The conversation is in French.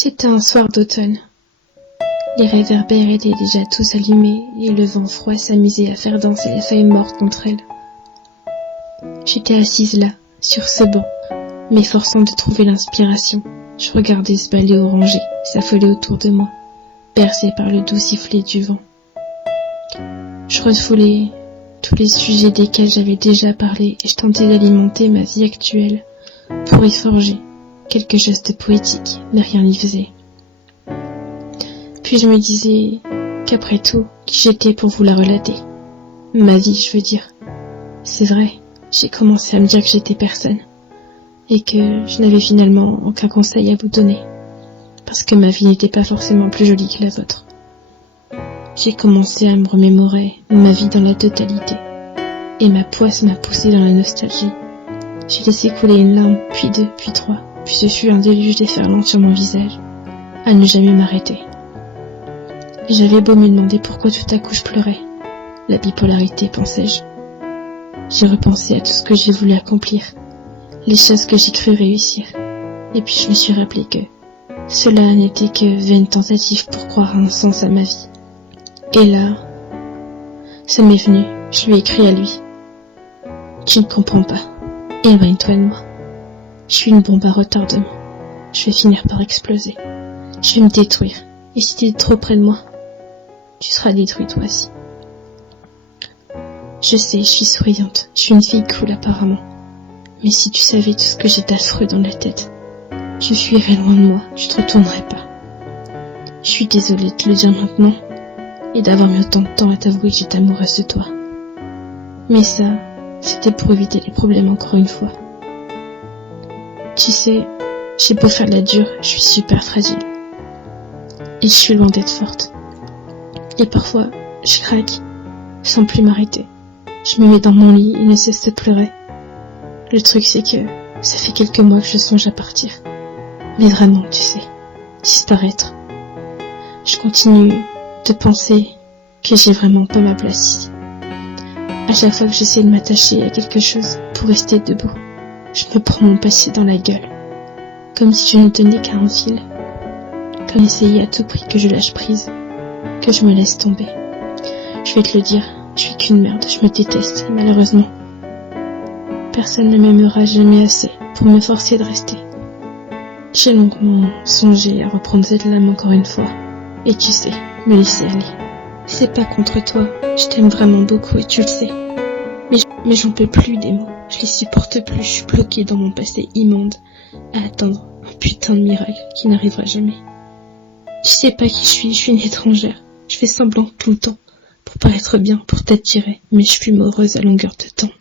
C'était un soir d'automne. Les réverbères étaient déjà tous allumés et le vent froid s'amusait à faire danser les feuilles mortes entre elles. J'étais assise là, sur ce banc, m'efforçant de trouver l'inspiration. Je regardais ce balai orangé s'affoler autour de moi, bercé par le doux sifflet du vent. Je refoulais tous les sujets desquels j'avais déjà parlé et je tentais d'alimenter ma vie actuelle pour y forger quelque chose de poétique, mais rien n'y faisait. Puis je me disais qu'après tout, qui j'étais pour vous la relater? Ma vie, je veux dire. C'est vrai, j'ai commencé à me dire que j'étais personne, et que je n'avais finalement aucun conseil à vous donner, parce que ma vie n'était pas forcément plus jolie que la vôtre. J'ai commencé à me remémorer ma vie dans la totalité, et ma poisse m'a poussé dans la nostalgie. J'ai laissé couler une larme, puis deux, puis trois, puis ce fut un déluge déferlant sur mon visage, à ne jamais m'arrêter. J'avais beau me demander pourquoi tout à coup je pleurais. La bipolarité, pensais-je. J'ai repensé à tout ce que j'ai voulu accomplir, les choses que j'ai cru réussir, et puis je me suis rappelé que cela n'était que vaine tentative pour croire un sens à ma vie. Et là, ça m'est venu, je lui ai écrit à lui. Tu ne comprends pas, éloigne-toi de moi. Je suis une bombe à retardement, je vais finir par exploser, je vais me détruire, et si tu es trop près de moi, tu seras détruit toi aussi. Je sais, je suis souriante, je suis une fille cool apparemment, mais si tu savais tout ce que j'ai d'affreux dans la tête, tu fuirais loin de moi, tu te retournerais pas. Je suis désolée de te le dire maintenant, et d'avoir mis autant de temps à t'avouer que j'étais amoureuse de toi. Mais ça, c'était pour éviter les problèmes encore une fois. Tu sais, j'ai beau faire de la dure, je suis super fragile. Et je suis loin d'être forte. Et parfois, je craque, sans plus m'arrêter. Je me mets dans mon lit et ne cesse de pleurer. Le truc c'est que ça fait quelques mois que je songe à partir. Mais vraiment, tu sais, disparaître. Je continue de penser que j'ai vraiment pas ma place ici. À chaque fois que j'essaie de m'attacher à quelque chose pour rester debout, je me prends mon passé dans la gueule, comme si je ne tenais qu'à un fil, comme essayer à tout prix que je lâche prise, que je me laisse tomber. Je vais te le dire, je suis qu'une merde, je me déteste, et malheureusement, personne ne m'aimera jamais assez pour me forcer de rester. J'ai longuement songé à reprendre cette lame encore une fois, et tu sais, me laisser aller. C'est pas contre toi, je t'aime vraiment beaucoup et tu le sais. Mais j'en peux plus des mots, je les supporte plus, je suis bloquée dans mon passé immonde, à attendre un putain de miracle qui n'arrivera jamais. Tu sais pas qui je suis une étrangère, je fais semblant tout le temps, pour paraître bien, pour t'attirer, mais je suis morose à longueur de temps.